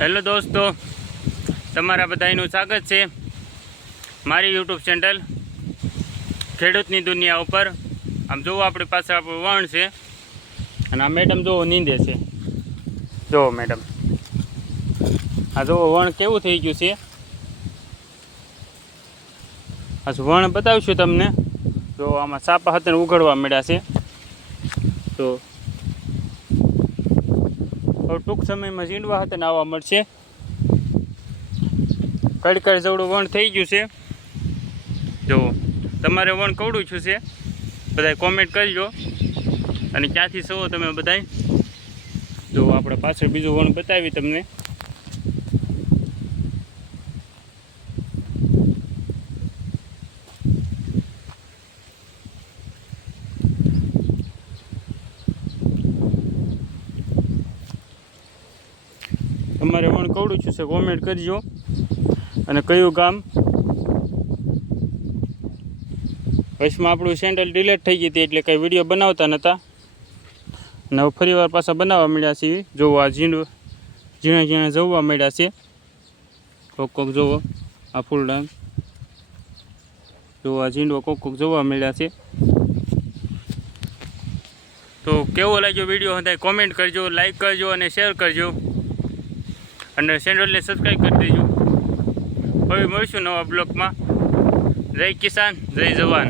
Hello દોસ્તો, તમારા બધાનું સ્વાગત છે મારી યુટ્યુબ ચેનલ ખેડૂતની દુનિયા ઉપર। આમ જુઓ આપણી પાસે આપણું વણ છે અને આ મેડમ જુઓ નીંદે છે। જુઓ મેડમ, આ જુઓ વણ કેવું થઈ ગયું છે। આ વણ બતાવશું તમને। જો આમાં સાપા હાથે ઉઘડવા મળ્યા છે। તો ટૂંક સમયમાં ઝીંડવા હાથે આવવા મળશે। કડકડ જેવડું વણ થઈ ગયું છે। જો તમારે વણ કવડું છું છે બધાય કોમેન્ટ કરજો અને ક્યાંથી છો તમે બધાય। જો આપણે પાછળ બીજું વણ બતાવી તમને। તમારે વણ કવડું છું છે કોમેન્ટ કરજો અને કયું ગામ। વચમાં આપણું ચેનલ ડિલીટ થઈ ગઈ હતી એટલે કંઈ વિડીયો બનાવતા નહોતા અને હવે ફરીવાર પાછા બનાવવા મળ્યા છીએ। જોવો આ ઝીણા ઝીણા જોવા મળ્યા છે। કોક જોવો આ ફૂલડા, જોવો આ ઝીંડવો કોક જોવા મળ્યા છે। તો કેવો લાગ્યો વિડીયો હતા કોમેન્ટ કરજો, લાઈક કરજો અને શેર કરજો અને ચેનલને સબસ્ક્રાઈબ કરી દેજો। હવે મળીશું નવા બ્લોગમાં। જય કિસાન, જય જવાન।